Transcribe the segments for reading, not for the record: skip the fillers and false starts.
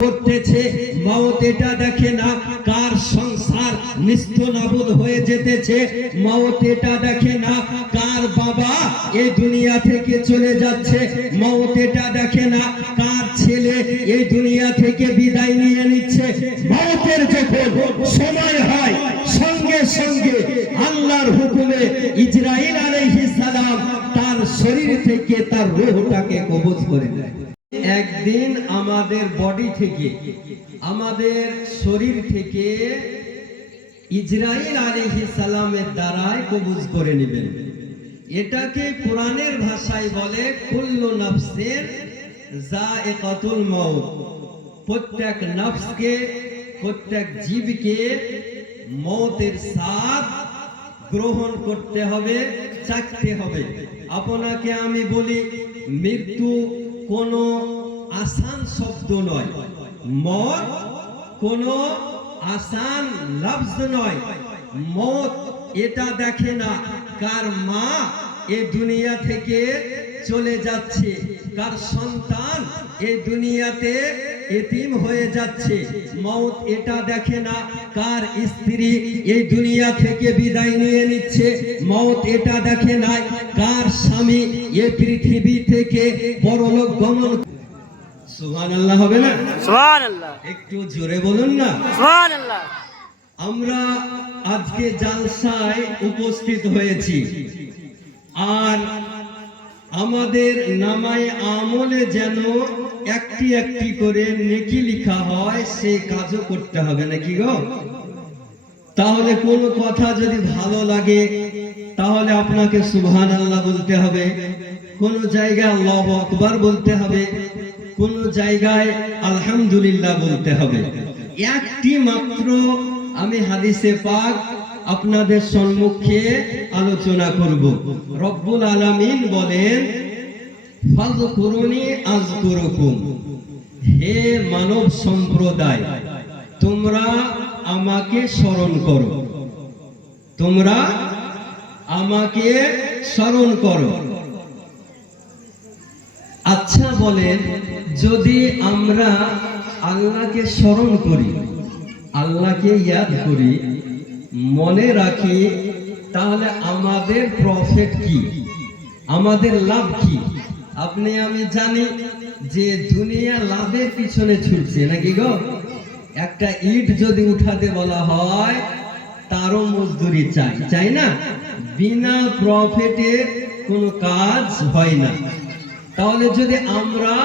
করতেছে, মওত এটা দেখে না কার সংসার নিস্তনাবুদ হয়ে যেতেছে, মওত এটা দেখে না কার বাবা এই দুনিয়া থেকে চলে যাচ্ছে, মওত এটা দেখে না কার ছেলে এই দুনিয়া থেকে বিদায় নিয়ে নিচ্ছে। মওতের যখন সময় হয় সঙ্গে সঙ্গে আল্লাহর হুকুমে ইসরাইল আলাইহিস সালাম তার শরীর থেকে তার রূহটাকে কবজ করে দেয়। একদিন আমাদের বডি থেকে, আমাদের শরীর থেকে ইসরাইল আলাইহিস সালামের দ্বারাই কবজ করে নেবেন। এটাকে কোরআনের ভাষায় বলে কুল্লু নাফসিন যায়িকাতুল মাউত। প্রত্যেক নফসকে, প্রত্যেক জীবকে মওতের স্বাদ গ্রহণ করতে হবে, চাখতে হবে। আপনাকে আমি বলি, মৃত্যু কোনো আসান শব্দ নয়, মওত কোনো আসান লফজ নয়। মওত এটা দেখে না কার মা এই দুনিয়া থেকে চলে যাচ্ছে, কার সন্তান এই দুনিয়াতে এতিম হয়ে যাচ্ছে। মওত এটা দেখে না কার স্ত্রী এই দুনিয়া থেকে বিদায় নিয়ে নিচ্ছে। মওত এটা দেখে না কার স্বামী এই পৃথিবী থেকে পরলোক গমন। সুবহানাল্লাহ হবে না? সুবহানাল্লাহ। একটু জোরে বলুন না সুবহানাল্লাহ। আমরা আজকে জালসায় উপস্থিত হয়েছি, আর আমাদের নামায়ে আমলে যেন একটি একটি করে নেকি লেখা হয়, সেই কাজও করতে হবে নাকি গো? তাহলে কোন কথা যদি ভালো লাগে তাহলে আপনাকে সুবহানাল্লাহ বলতে হবে, কোন জায়গায় আল্লাহু আকবার বলতে হবে, কোন জায়গায় আলহামদুলিল্লাহ বলতে হবে। একটি মাত্র আমি হাদিসে পাক আপনাদের সম্মুখে আলোচনা করব। রব্বুল আলামিন বলেন, ফাযকুরুনি আযকুরুকুম। হে মানব সম্প্রদায়, তোমরা আমাকে স্মরণ করো, তোমরা আমাকে স্মরণ করো। আচ্ছা বলেন, যদি আমরা আল্লাহকে স্মরণ করি, আল্লাহকে ইয়াদ করি, মনে রাখি, তাহলে আমাদের প্রফিট কি, আমাদের লাভ কি? আপনি আমি জানি যে দুনিয়া লাভের পিছনে ছুটছে নাকি গো? একটা ইট যদি উঠাতে বলা হয় তারও মজদুরি চাই, চাই না? বিনা প্রফিটের কোনো কাজ হয় না। তাহলে যদি আমরা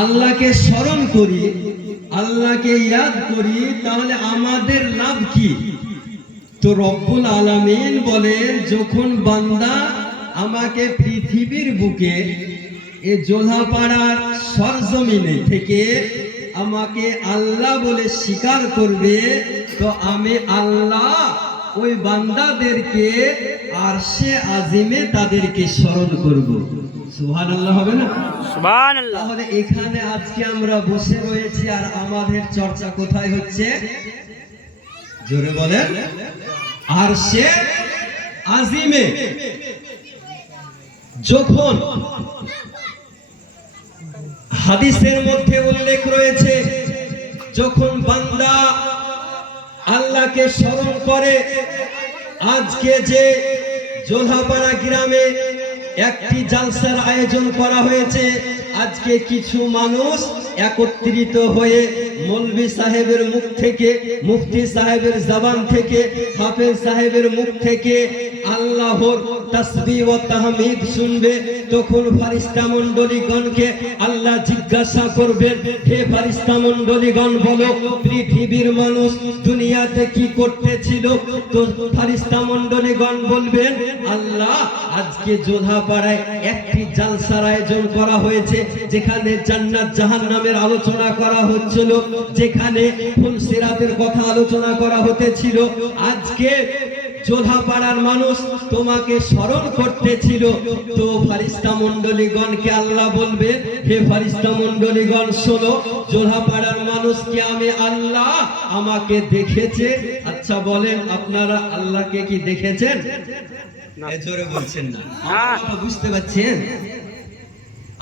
আল্লাহকে স্মরণ করি, আল্লাহকে ইয়াদ করি, তাহলে আমাদের লাভ কি? তো রব্বুল আলামিন বলেন, যখন বান্দা আমাকে পৃথিবীর বুকে এ জোলাপাড়ার সরজমিনে থেকে আমাকে আল্লাহ বলে স্বীকার করবে, তো আমি আল্লাহ ওই বান্দাদেরকে আরশে আজিমে তাদেরকে স্মরণ করব। সুবহানাল্লাহ হবে না? সুবহানাল্লাহ। তাহলে এখানে আজকে আমরা বসে রয়েছি, আর আমাদের চর্চা কোথায় হচ্ছে? জোরে বলেন, আরশে আজিমে। যখন হাদিসের মধ্যে উল্লেখ রয়েছে, যখন বান্দা আল্লাহকে স্মরণ করে, আজকে যে জোলাপাড়া গ্রামে একটি জালসার আয়োজন করা হয়েছে, আজকে কিছু মানুষ একত্রিত হয়ে মৌলভী সাহেবের মুখ থেকে, মুফতি সাহেবের জবান থেকে, হাফেজ সাহেবের মুখ থেকে আল্লাহর তাসবিহ ও তাহমিদ শুনবে। তখন ফারিস্তা মণ্ডলীগণকে আল্লাহ জিজ্ঞাসা করবেন, হে ফারিস্তা মণ্ডলীগণ বলো, পৃথিবীর মানুষ দুনিয়াতে কি করতেছিল? তো ফারিস্তা মণ্ডলীগণ বলবেন, আল্লাহ আজকে জোলাপাড়ায় একটি জালসার আয়োজন করা হয়েছে, যেখানে জান্নাত জাহান্নামের আলোচনা করা হচ্ছিল, যেখানে ফুলসিরাতের কথা আলোচনা করা হতেছিল। আজকে জোলাপাড়ার মানুষ তোমাকে স্মরণ করতেছিল। তো ফারিস্তা মণ্ডলীগণকে আল্লাহ বলবে, হে ফারিস্তা মণ্ডলীগণ শোনো, জোলাপাড়ার মানুষকে আমি আল্লাহ আমাকে দেখেছে। আচ্ছা বলেন, আপনারা আল্লাহকে কি দেখেছেন? জোরে বলছেন না, বুঝতে পারছেন?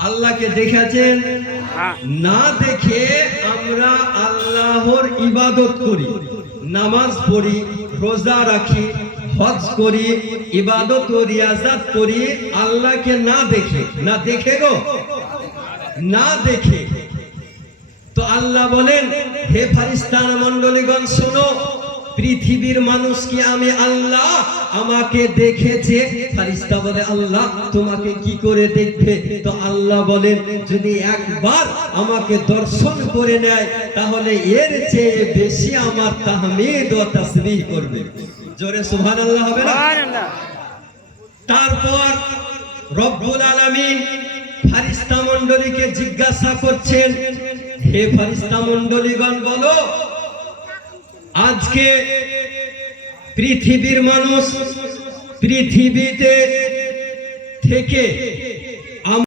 আল্লাহকে দেখেছেন? হ্যাঁ না দেখে আমরা আল্লাহর ইবাদত করি, নামাজ পড়ি, রোজা রাখি, হজ করি, ইবাদত ও রিয়াজাত করি আল্লাহকে না দেখে। না দেখে গো, না দেখে। তো আল্লাহ বলেন, হে ফারিস্তা মণ্ডলীগণ শোনো, পৃথিবীর মানুষ কি আমি আল্লাহ আমাকে দেখেছে? ফারিস্তা বলে, আল্লাহ তোমাকে কি করে দেখবে? তো আল্লাহ বলেন, যদি একবার আমাকে দর্শন করে নেয় তাহলে এর চেয়ে বেশি আমার তাহমিদ ও তাসবিহ করবে। জোরে সুবহানাল্লাহ হবে না? সুবহানাল্লাহ। তারপর রব্বুল আলামিন ফারিস্তা মণ্ডলীকে জিজ্ঞাসা করছেন, হে ফারিস্তা মণ্ডলীগণ বলো, আজকে পৃথিবীর মানুষ পৃথিবীতে থেকে